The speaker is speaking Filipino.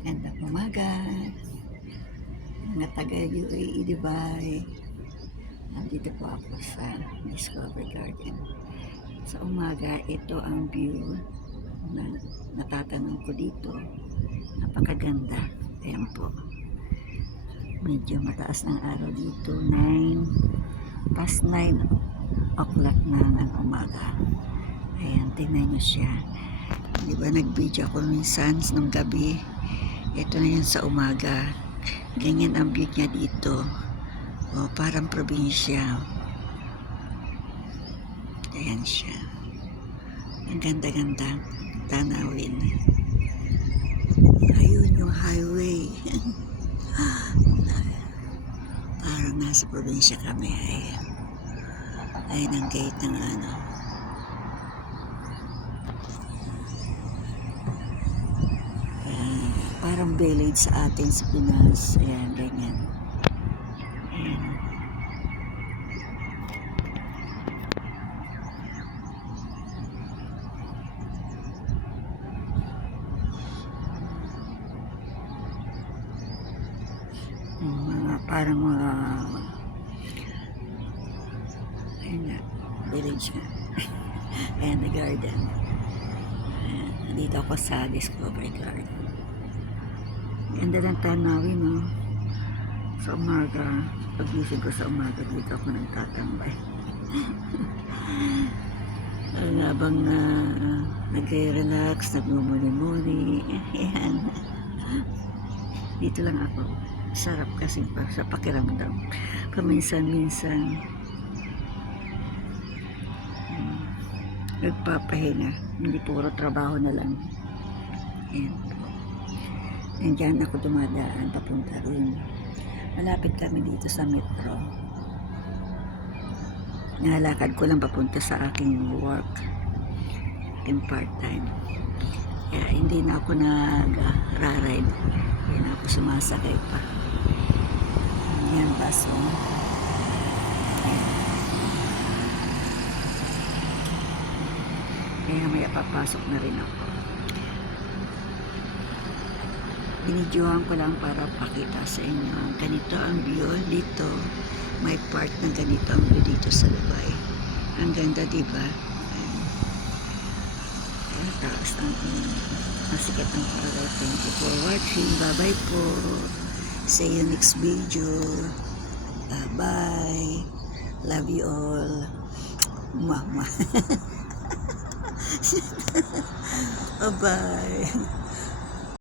Magandang umaga, mga taga UAE Dubai. Nandito po ako sa Discovery Garden. Sa umaga, ito ang view na natatanong ko dito. Napakaganda. Ayan po. Medyo mataas ng araw dito. 9 o'clock na ng umaga. Ayan, tingnan nyo siya. Di ba nag-video ako minsan nung gabi? Ito na yun sa umaga. Ganyan ang view niya dito. O, parang probinsya. Ayan siya. Ang ganda-ganda. Tanawin. Ayun yung highway. Parang nasa probinsya kami. Ayan. Ayan ang gate ng ano. Ayan. Parang village sa atin sa Pinas. Ayan, ganyan. Ayan. Parang mga ayun nga, village nga. Ayan, the garden. Ayan, nandito ako sa Discovery Garden. Ganda ng tanawin, no? Sa umaga, pagising ko sa umaga, dito ako nagtatambay. Habang nag-relax, nagmumuni-muni. Ayan. Dito lang ako. Sarap kasi sa pakiramdam. Paminsan-minsan nagpapahinga. Hindi puro trabaho na lang. Ayan po. Nandiyan ako dumadaan papunta rin. Malapit kami dito sa metro. Nalalakad ko lang papunta sa aking work. Aking part-time. Kaya hindi na ako nag-ride. Hindi na ako sumasakay pa. Yan, baso. Kaya may papasok na rin ako. Binidyohan ko lang para pakita sa inyo. Ganito ang view dito. May part ng ganito ang view dito sa Dubai. Ang ganda, diba? Ang taas ng masikat ng araw. Thank you for watching. Bye-bye po. See you next video. Bye-bye. Love you all. Mama. Bye-bye.